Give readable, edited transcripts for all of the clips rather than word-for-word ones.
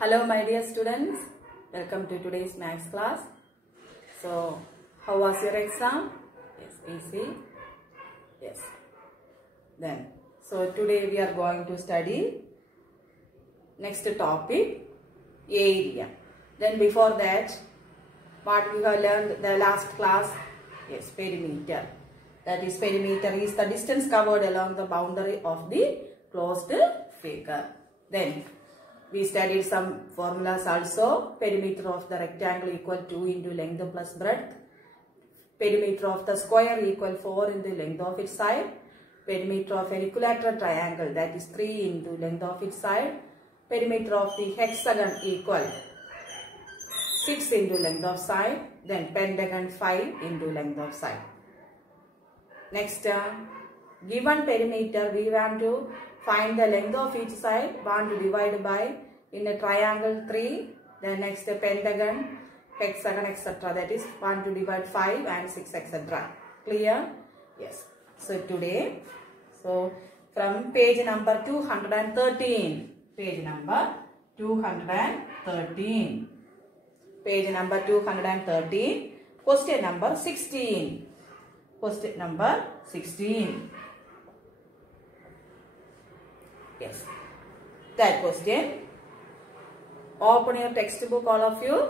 Hello my dear students, welcome to today's maths class. So, how was your exam? Yes, easy. Yes. Then, so today we are going to study next topic, area. Then before that, what we have learned the last class? Yes, perimeter. That is, perimeter is the distance covered along the boundary of the closed figure. Then we studied some formulas also. Perimeter of the rectangle equal 2 into length plus breadth. Perimeter of the square equal 4 into length of its side. Perimeter of equilateral triangle, that is 3 into length of its side. Perimeter of the hexagon equal 6 into length of side. Then pentagon 5 into length of side. Next, given perimeter, we want to find the length of each side. Want to divide by, in a triangle 3. Then next pentagon, hexagon, etc. That is want to divide 5 and 6, etc. Clear? Yes. So today, so from page number 213. Page number 213. Page number 213. Question number 16. Question number 16. Yes. That question. Open your textbook, all of you.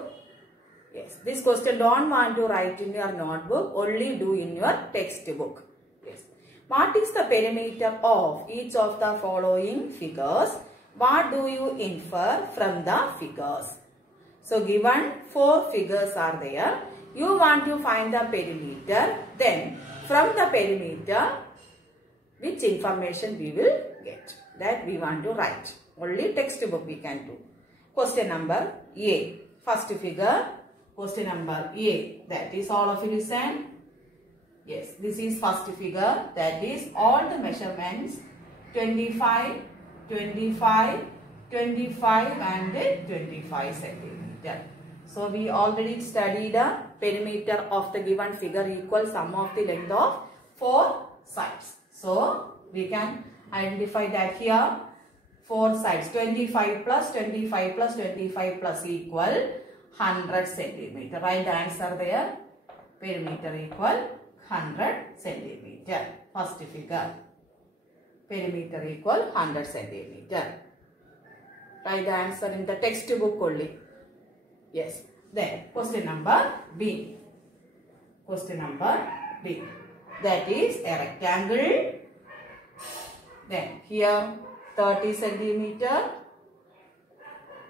Yes. This question don't want to write in your notebook. Only do in your textbook. Yes. What is the perimeter of each of the following figures? What do you infer from the figures? So given 4 figures are there. You want to find the perimeter. Then from the perimeter, which information we will get? That we want to write. Only textbook we can do. Question number A. First figure. Question number A. That is, all of you listen. Yes, this is first figure. That is all the measurements 25, 25, 25 and 25 centimeter. So we already studied the perimeter of the given figure equals sum of the length of 4 sides. So we can identify that here 4 sides, 25 plus 25 plus 25 plus equal 100 centimeter. Right answer there. Perimeter equal 100 centimeter. First figure. Perimeter equal 100 centimeter. Write the answer in the textbook only. Yes. Then question number B. Question number B. That is a rectangle. Then here 30 centimeter.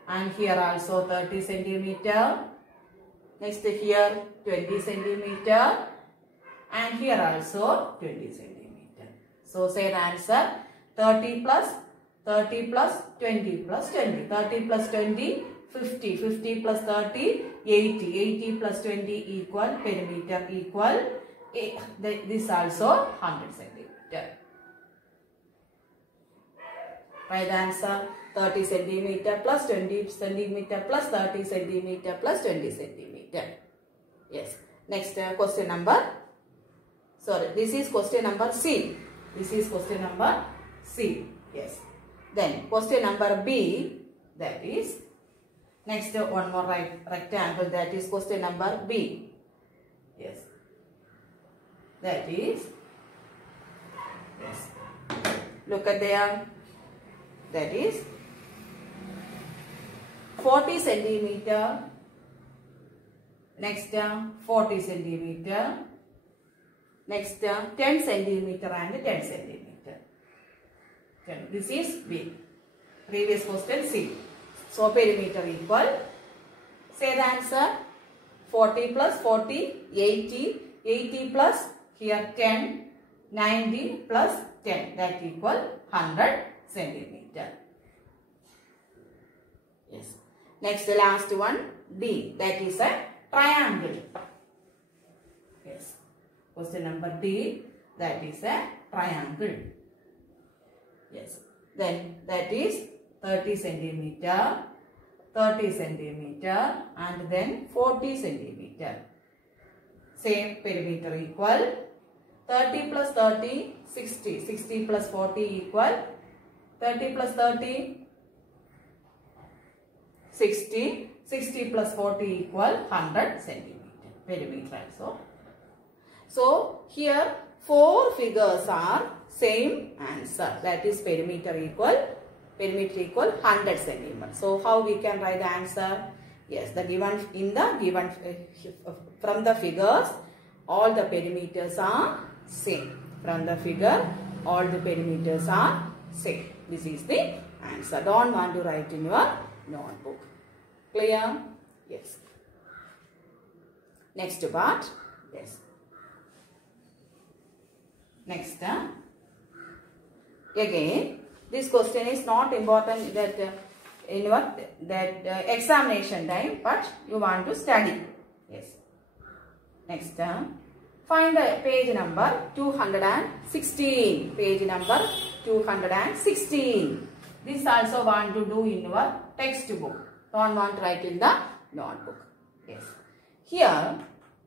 And here also 30 centimeter. Next here 20 centimeter. And here also 20 centimeter. So say the answer 30 plus 20 plus 20. 30 plus 20, 50. 50 plus 30, 80. 80 plus 20 equal, perimeter equal, this also 100 centimeter. Right answer 30 centimeter plus 20 centimeter plus 30 centimeter plus 20 centimeter. Yes. Next question number, sorry, this is question number C. This is question number C. Yes. Then question number B, that is, next one more rectangle, that is question number B. Yes. That is, yes. Look at there. That is 40 centimeter. Next 40 centimeter. Next 10 centimeter and 10 centimeter. This is B. Previous question C. So perimeter equal. Say the answer. 40 plus 40, 80. 80 plus here 10. 90 plus 10. That equal 100 centimeter. Yes. Next, the last one, D. That is a triangle. Yes. Question number D. That is a triangle. Yes. Then that is 30 centimeter, 30 centimeter and then 40 centimeter. Same perimeter equal. 30 plus 30, 60. 60 plus 40 equal 30 plus 30, 60. 60 plus 40 equal 100 centimeter. Perimeter also. So here 4 figures are same answer. That is perimeter equal 100 centimeter. So how we can write the answer? Yes, the given from the figures all the perimeters are same. From the figure all the perimeters are same. This is the answer. Don't want to write in your notebook. Clear? Yes. Next part. Yes. Next. Again, this question is not important that in your examination time, but you want to study. Yes. Next. Find the page number 216. Page number 216. This also want to do in your textbook. Don't want to write in the notebook. Yes. Here,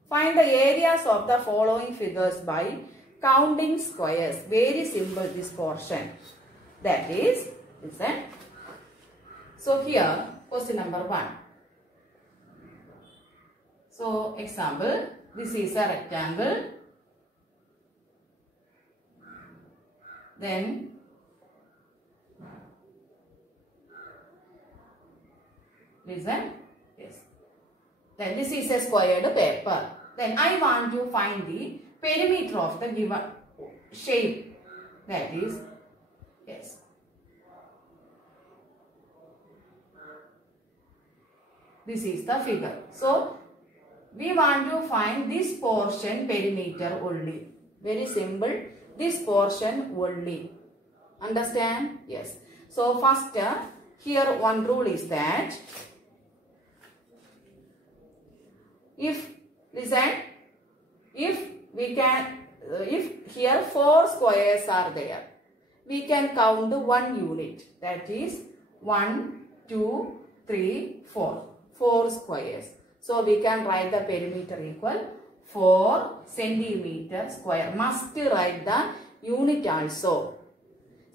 find the areas of the following figures by counting squares. Very simple this portion. That is, listen. So here, question number 1. So, example, this is a rectangle. Then, listen. Yes. Then this is a squared paper. Then I want to find the perimeter of the given shape. That is, yes. This is the figure. So, we want to find this portion perimeter only. Very simple. This portion only. Understand? Yes. So, first, here one rule is that if here 4 squares are there, we can count 1 unit. That is 1, 2, 3, 4. 4 squares. So we can write the perimeter equal 4 centimeter square. Must write the unit also.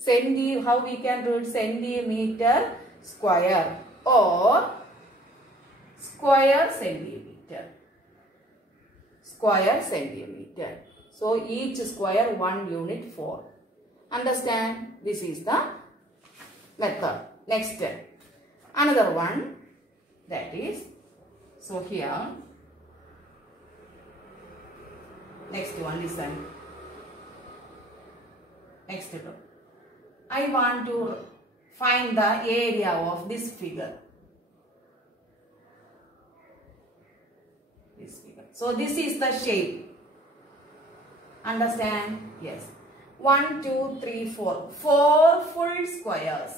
How we can write centimeter square or square centimeter. Square centimeter. So each square 1 unit 4. Understand? This is the method. Next, another one. That is, so here, next one, listen. Next one. I want to find the area of this figure. This figure. So this is the shape. Understand? Yes. 1, 2, 3, 4. 4 full squares.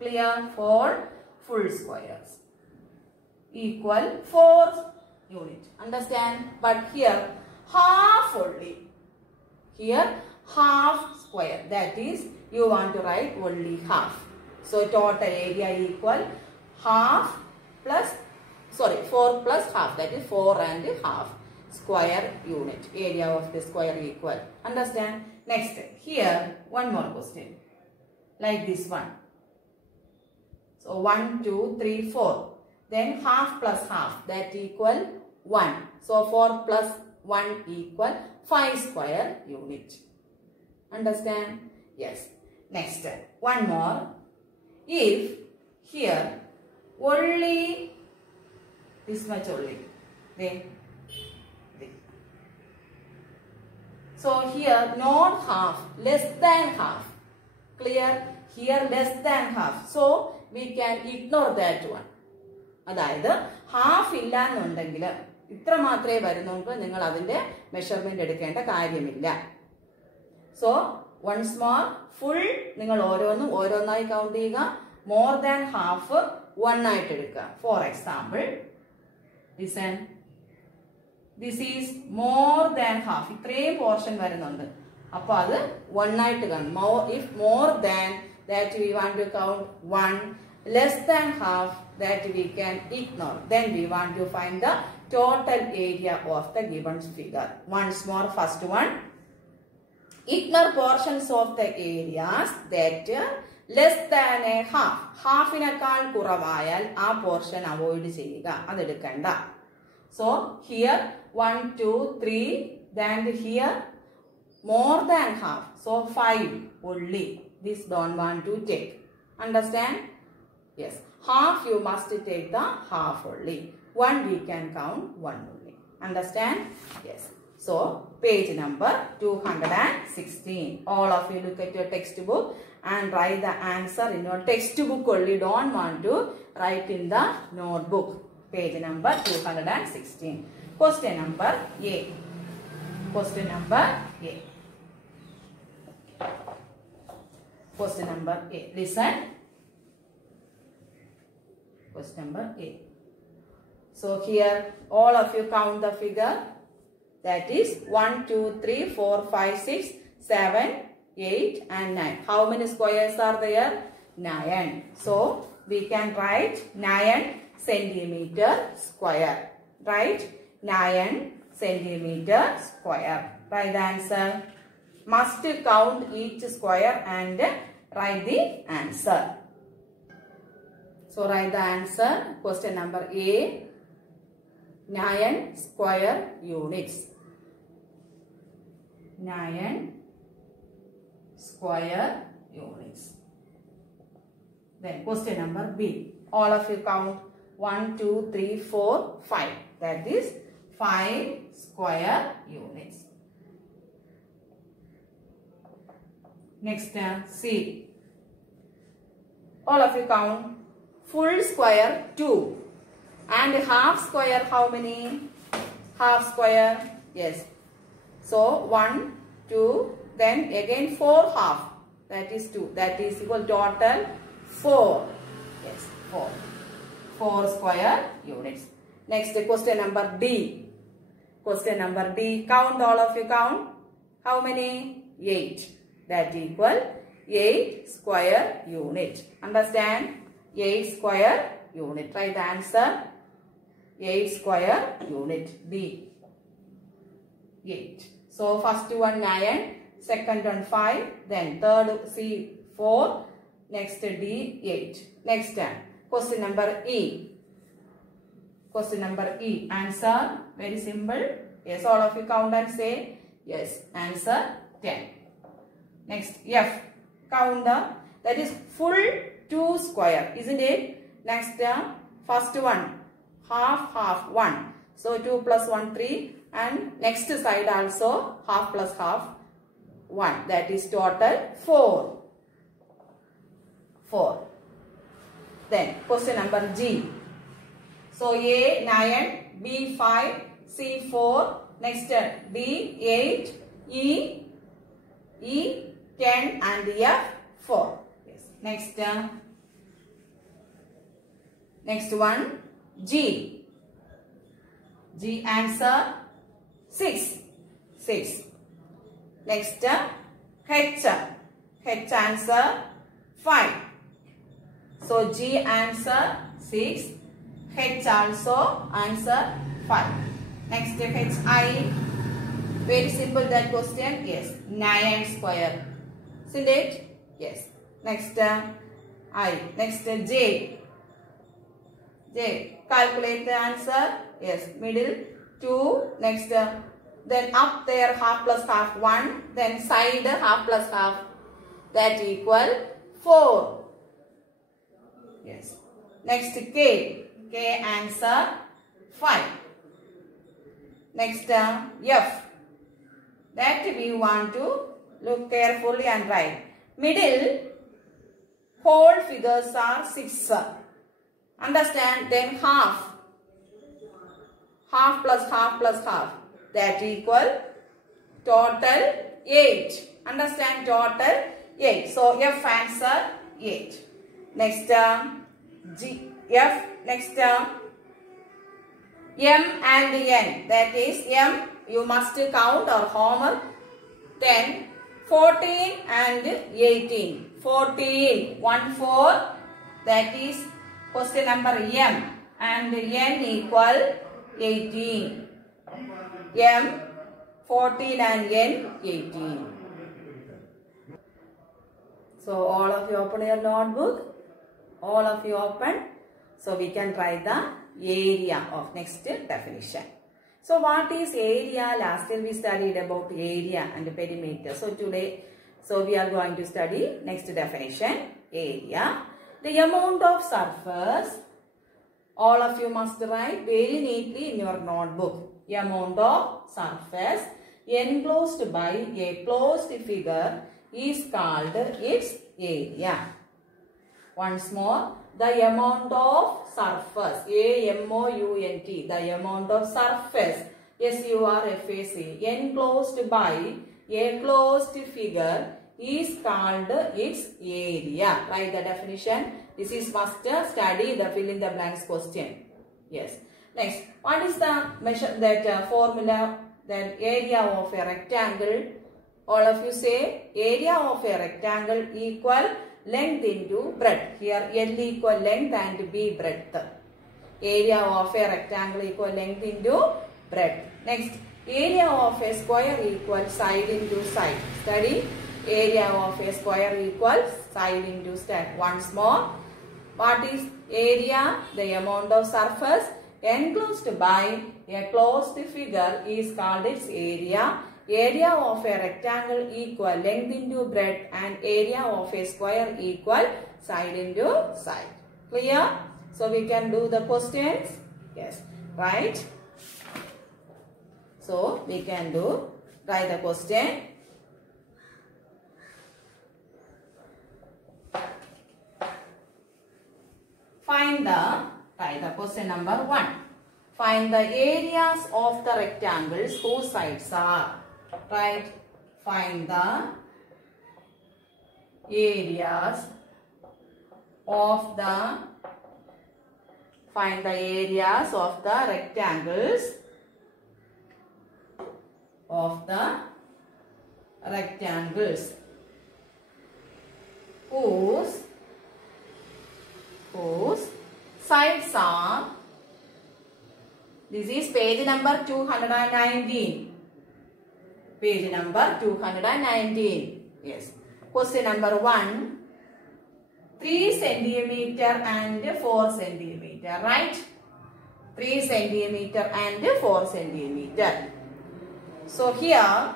Clear? 4 full squares. Equal 4 unit. Understand? But here half only. Here half square. That is, you want to write only half. So total area equal half plus, 4 plus half. That is 4 and half square unit. Area of the square equal. Understand? Next, here one more question. Like this one. So 1, 2, 3, 4. Then half plus half, that equal 1. So 4 plus 1 equal 5 square unit. Understand? Yes. Next, one more. If here only this much only, then so here not half, less than half. Clear? Here less than half. So we can ignore that one. അതായത് half ഇല്ല എന്നുണ്ടെങ്കിൽ ഇത്ര മാത്രമേ വരുന്നുള്ളൂ, നിങ്ങൾ അതിന്റെ measurement എടുക്കേണ്ട കാര്യമില്ല. സോ വൺസ് മോർ ഫുൾ നിങ്ങൾ ഓരോന്നായി കൗണ്ട് ചെയ്യുക. മോർ ദാൻ ഹാഫ് 1 ആയിട്ട് എടുക്കുക. For example, listen, this is more than half. ഇത്രയും പോർഷൻ വരുന്നുണ്ട്. അപ്പൊ അത് 1 ആയിട്ട് കാണും. If more than that we want to count 1. Less than half, that we can ignore. Then we want to find the total area of the given figure. Once more, first one. Ignore portions of the areas that Less than a half. Half-നേക്കാൾ കുറവായാൽ ആ portion avoid ചെയ്യുക, അതെടുക്കണ്ട. So here 1, 2, 3, then here more than half. So 5 only. This don't want to take. Understand? Yes. Half you must take the half only. 1 we can count 1 only. Understand? Yes. So page number 216. All of you look at your textbook and write the answer in your textbook only. Don't want to write in the notebook. Page number 216. Question number A. Question number A. Question number A. Listen. Question number A. So here all of you count the figure. That is 1, 2, 3, 4, 5, 6, 7, 8 and 9. How many squares are there? 9. So we can write 9 centimeter square. Right? 9 centimeter square. Right answer. Must count each square and write the answer. So write the answer. Question number A. 9 square units. 9 square units. Then question number B. All of you count 1, 2, 3, 4, 5. That is 5 square units. Next C. All of you count full square 2 and half square how many? Half square. Yes. So 1, 2, then again 4 half. That is 2. That is equal total 4. Yes, 4. 4 square units. Next question number D. Question number D. Count, all of you count. How many? 8. That equal 8 square unit. Understand? 8 square unit. Write the answer. 8 square unit. B. 8. So first one 9, second one 5, then third C 4, next D 8. Next question number E. Question number E. Answer very simple. Yes, all of you count and say yes. Answer 10. Next F. Count the, that is full 2 square, isn't it? Next first one half half 1. So 2 plus 1 3 and next side also half plus half 1. That is total 4. 4. Then question number G. So A 9, B 5, C 4, next D 8, E 10 and F 4. Yes. Next one G. G answer 6. 6. Next H. H answer 5. So G answer 6. H also answer 5. Next HI. Very simple that question. Yes. 9 square. Isn't it? Yes. Next I. Next J. J. Calculate the answer. Yes. Middle 2. Next then up there half plus half 1. Then side half plus half. That equal 4. Yes. Next K. K answer 5. Next F. That we want to look carefully and write. Middle whole figures are 6. Understand? Then half. Half plus half plus half. That equal total 8. Understand? Total 8. So F answer 8. Next G. F. Next M and N. That is M. You must count or homework 10, 14 and 18. 14. 1 4. That is question number M. And N equal 18. M 14 and N 18. So all of you open your notebook. All of you open. So we can write the area of next definition. So what is area? Last year we studied about area and perimeter. So today, we are going to study next definition, area. The amount of surface, all of you must write very neatly in your notebook. Amount of surface enclosed by a closed figure is called its area. Once more, the amount of surface, A-M-O-U-N-T, the amount of surface, S-U-R-F-A-C, enclosed by a closed figure is called its area. Write the definition. This is must study the fill in the blanks question. Yes. Next, what is the measure that formula? That area of a rectangle. All of you say area of a rectangle equal length into breadth. Here L equal length and B breadth. Area of a rectangle equal length into breadth. Next, area of a square equal side into side. Study area of a square equal side into side. Once more, what is area? The amount of surface enclosed by a closed figure is called its area. Area of a rectangle equal length into breadth and area of a square equal side into side. Clear? So we can do the questions. Yes. Right. So we can write the question. Write the question number 1. Find the areas of the rectangles whose sides are. Right. Find the areas of the rectangles whose sides are. This is page number 219. Page number 219. Yes. Question number 1. 3 centimeter and 4 centimeter. Right? 3 centimeter and 4 centimeter. So here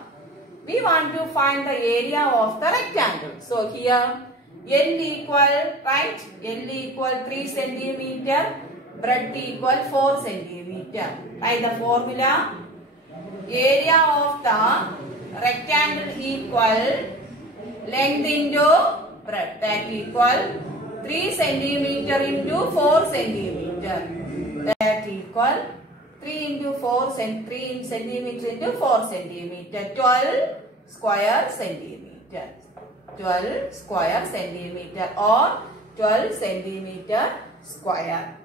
we want to find the area of the rectangle. So here L equal, right? L equal 3 centimeter. Breadth equal 4 centimeter. Write the formula. Area of the rectangle equal length into breadth. That equal 3 centimeter into 4 centimeter. That equal 3 into 4 3 centimeter into 4 centimeter. 12 square centimeter. 12 square centimeter or 12 centimeter square.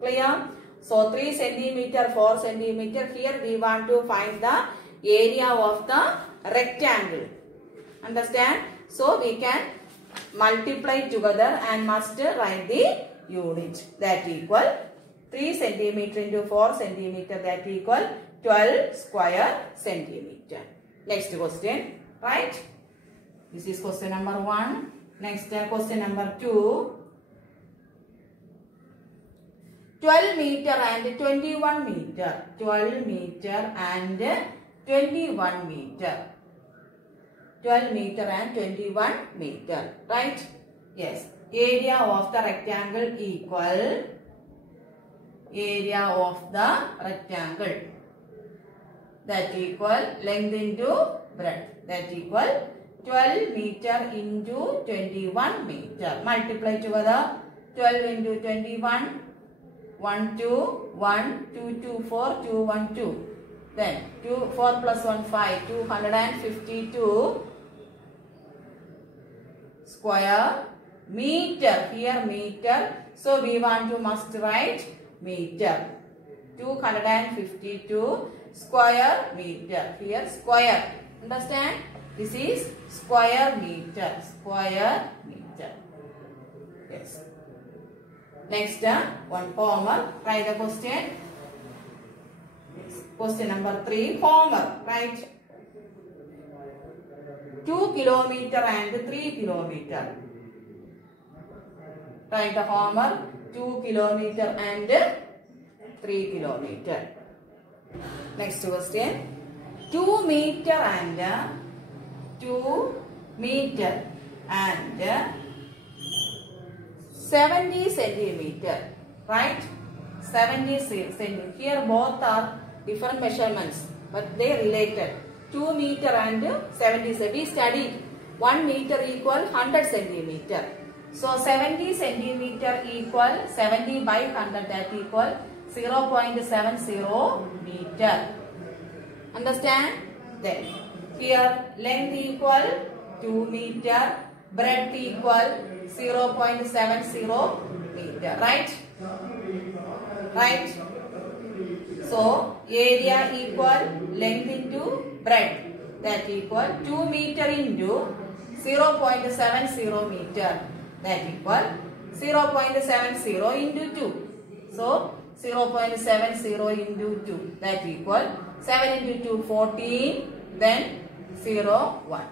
Clear? So 3 centimeter, 4 centimeter. Here we want to find the area of the rectangle. Understand? So we can multiply together and must write the unit. That equal 3 centimeter into 4 centimeter. That equal 12 square centimeter. Next question. Right? This is question number 1. Next question number 2. 12 meter and 21 meter. 12 meter and 21 meter. 12 meter and 21 meter. Right? Yes. Area of the rectangle equal area of the rectangle. That equal length into breadth. That equal 12 meter into 21 meter. Multiply together. 12 into 21. 1, 2, 1, 2, 2, 4, 2, 1, 2. Then 2, 4 plus 1, 5. 252 square meter. Here meter. So we want to must write meter. 252 square meter. Here square. Understand? This is square meter. Square meter. Yes. Next, one homework. Write the question. Yes. Question number 3. Homework. Right. 2 kilometer and 3 kilometer. Write the homework. 2 kilometer and 3 kilometer. Next question. 2 meter and 2 meter and 70 centimeter. Right? 70 centimeter. Here both are different measurements, but they are related. 2 meter and 70 centimeter. We studied 1 meter equal 100 centimeter. So 70 centimeter equal 70 by 100, that equal 0.70 meter. Understand? Then here length equal 2 meter, breadth equal 0.70 meter. Right? Right? So area equal length into breadth, that equal 2 meter into 0.70 meter, that equal 0.70 into 2. So 0.70 into 2, that equal 7 into 2 14, then 0 1.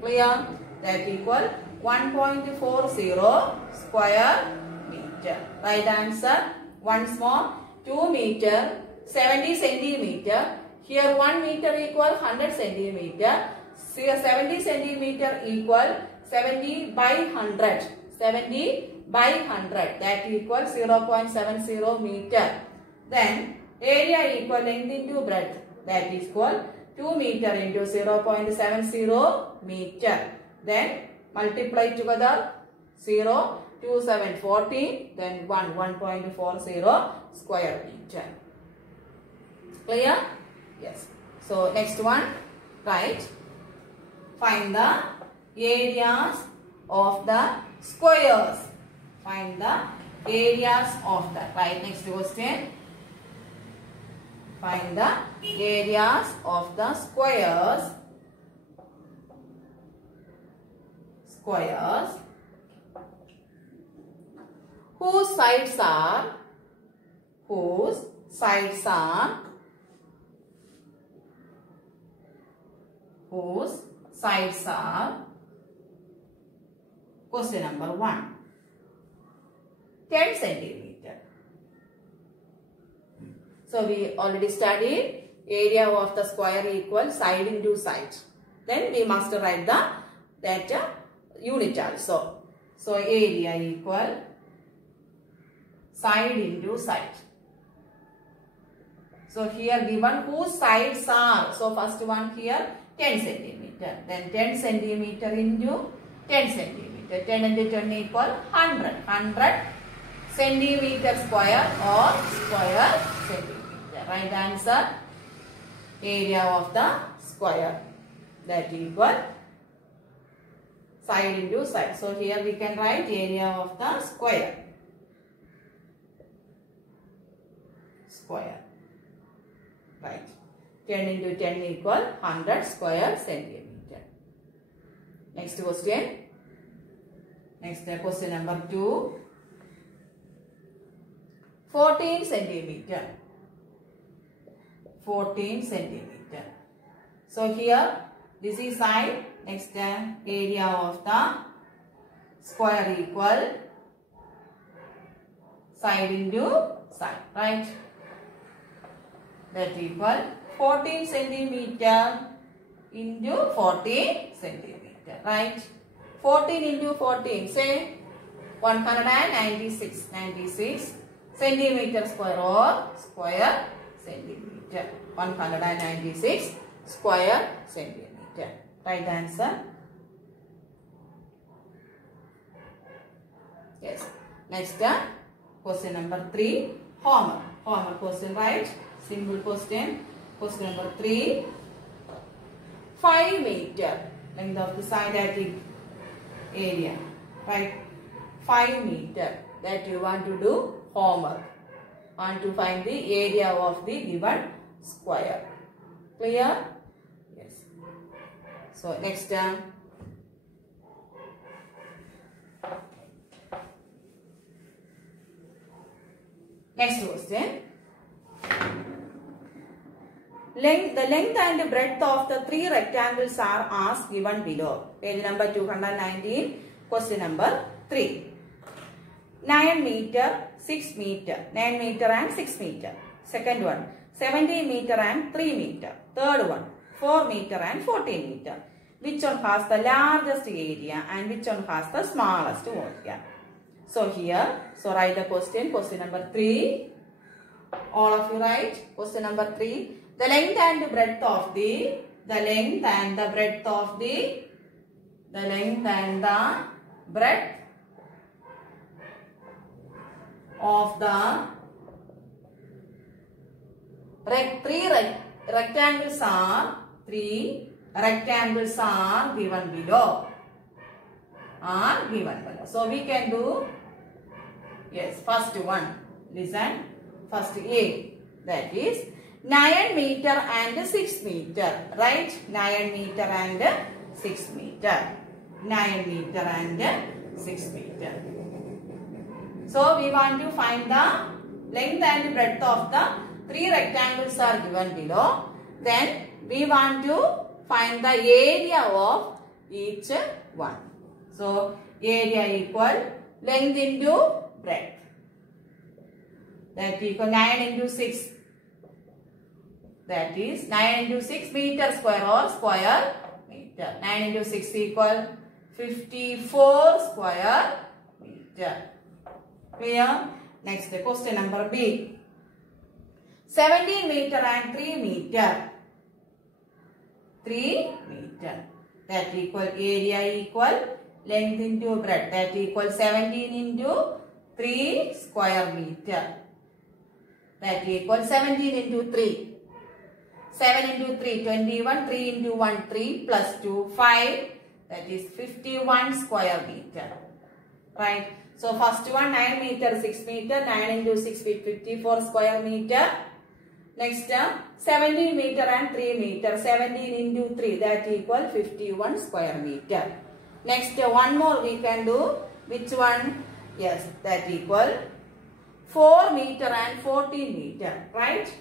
Clear? That equal 1.40 square meter. Right answer. Once more, 2 meter 70 centimeter. Here 1 meter equal 100 centimeter. 70 centimeter equal 70 by 100. 70 by 100, that equal 0.70 meter. Then area equal length into breadth, that is equal 2 meter into 0.70 meter. Then multiply together 0, 2, 7, 14, then 1.40 square meter. Clear? Yes. So next one, right? Find the areas of the squares. Find the areas of the. Right, next question. Find the areas of the squares. Squares whose sides are question number 1, 10 centimeter. So we already studied area of the square equal side into side. Then we must write that unit also. So area equal side into side. So here given whose sides are. So first one here 10 centimeter. Then 10 centimeter into 10 centimeter. 10 into 10 equal 100. 100 centimeter square or square centimeter. Right answer. Area of the square, that equal side into side. So here we can write area of the square. Square. Right. 10 into 10 equal 100 square centimeter. Next question. Next question number 2. 14 centimeter. 14 centimeter. So here this is side. Next area of the square equal side into side. Right. That equal 14 centimeter into 14 centimeter. Right. 14 into 14. Say 196. 96 centimeter square or square centimeter. 196 square centimeter. Right answer. Yes. Next question number 3. Homework. Homework question, right? Simple question. Question number 3. 5 meter length of the scientific area. Right? 5 meter. That you want to do homework. Want to find the area of the given square. Clear? Yes. So next next question. The length and breadth of the three rectangles are as given below. Page number 219, question number 3. 9 meter, 6 meter. 9 meter and 6 meter. Second one, 17 meter and 3 meter. Third one, 4 meter and 14 meter. Which one has the largest area and which one has the smallest area? So here, so write the question number 3. All of you write question number 3. The length and breadth of the breadth of the three rectangles are given below. So we can do, yes, first one. Listen, first A, that is 9 meter and 6 meter. Right? 9 meter and 6 meter. 9 meter and 6 meter. So we want to find the length and breadth of the three rectangles are given below. Then we want to find the area of each one. So area equal length into breadth. That equal 9 into 6. That is 9 into 6 meter square or square meter. 9 into 6 equal 54 square meter. Clear? Next question number B. 17 meter and 3 meter. 3 meter. That equal area equal length into breadth. That equal 17 into 3 square meter. That equal 17 into 3. 7 into 3, 21. 3 into 1, 3 plus 2, 5. That is 51 square meter. Right. So first one 9 meter, 6 meter. 9 into 6 feet, 54 square meter. Next 17 meter and 3 meter. 17 into 3, that equal 51 square meter. Next one more we can do. Which one? Yes, that equal 4 meter and 14 meter. Right?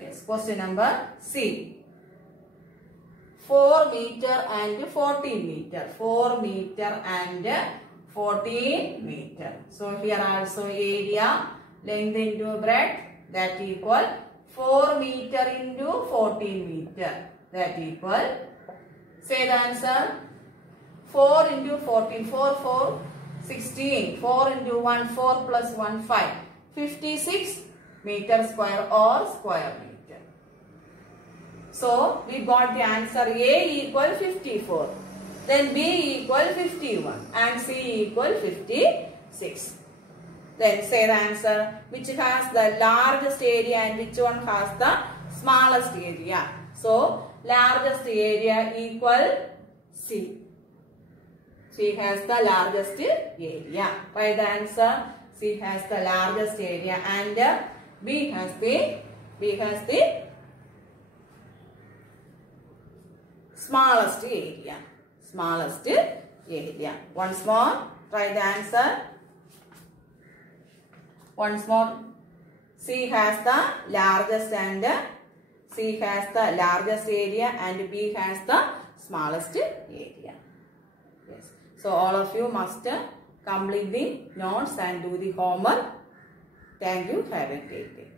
Yes, question number C. 4 meter and 14 meter. 4 meter and 14 meter. So here also area, length into breadth, that equal 4 meter into 14 meter. That equal, say the answer, 4 into 14, 4, 4, 16. 4 into 1, 4 plus 1, 5. 56 meter square or square meter. So we got the answer A equal 54. Then B equal 51 and C equal 56. Then say the answer which has the largest area and which one has the smallest area. So largest area equal C. C has the largest area. Write the answer. C has the largest area and B has the smallest area. Smallest area. Once more, try the answer. Once more, C has the largest area and B has the smallest area. Yes. So all of you must complete the notes and do the homework. Thank you. Have a great day.